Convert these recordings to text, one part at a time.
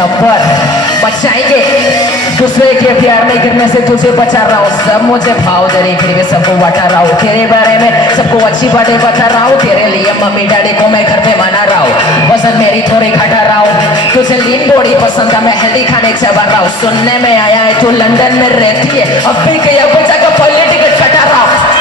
Number बचाएंगे। दूसरे के प्यार में गिरने से तुझे बचा रहा हूँ, सब मुझे भाव दे रही, फिर भी सबको बता रहा हूँ। तेरे बारे में सबको अच्छी बातें बता रहा हूँ, तेरे लिए मम्मी डैडी को मैं घर पे मना रहा हूँ। वजन मेरी थोड़ी घटा रहा हूँ, तुझे लीन बॉडी पसंद है, मैं हेल्दी खाने चबा रहा हूँ। सुनने में आया है तू लंदन में रहती है, अब भी कई जगह पहले टिकट कटा रहा हूँ।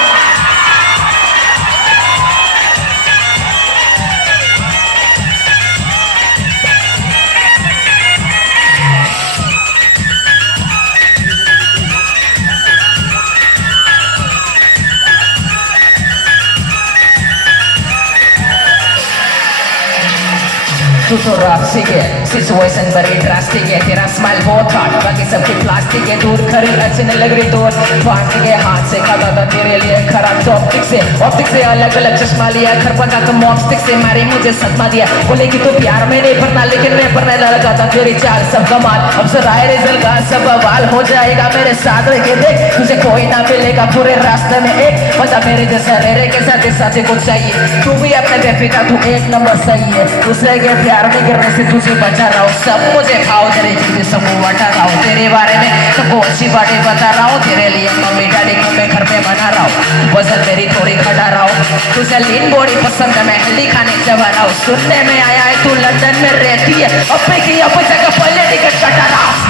तू तो रास्ते है, सिचुएशन बड़ी ड्रास्टिक है, तेरा स्माइल बहुत हॉट, बाकी सबकी प्लास्टिक है। दूर खड़ी अच्छी न लग रही दूर, फास्ट के हाथ से खाता था तेरे लिए खराब तो ऑप्टिक से अलग अलग चश्मा लिया, घर पहुंचा तो मॉपस्टिक से मारी मुझे सदमा दिया। बोले कि तू प्यार में नहीं पढ़ना, लेकिन मैं पढ़ने लगा था। तेरी चाल सब कमाल, अब से राय रिजल्ट का सब बवाल हो जाएगा मेरे साथ रह के देख, तुझे कोई ना मिलेगा पूरे रास्ते में एक बता मेरे जैसा मेरे के साथ कुछ चाहिए। तू भी अपने बेबी का तू एक नंबर सही है, दूसरे के प्यार में गिरने से तुझे बचा रहा हूँ। सब मुझे भाव दे रही, तुझे सबको बता रहा हूँ। तेरे बारे में सबको अच्छी बातें बता रहा हूँ, तेरे लिए मम्मी डैडी को मैं घर पे बना रहा हूँ। वजन मेरी थोड़ी घटा रहा हूँ, तुझे लीन बॉडी पसंद है, मैं हेल्दी खाने चबा रहा हूँ। सुनने में आया है तू लंदन में रहती है, अब भी की अब जगह पहले टिकट कटा रहा हूँ।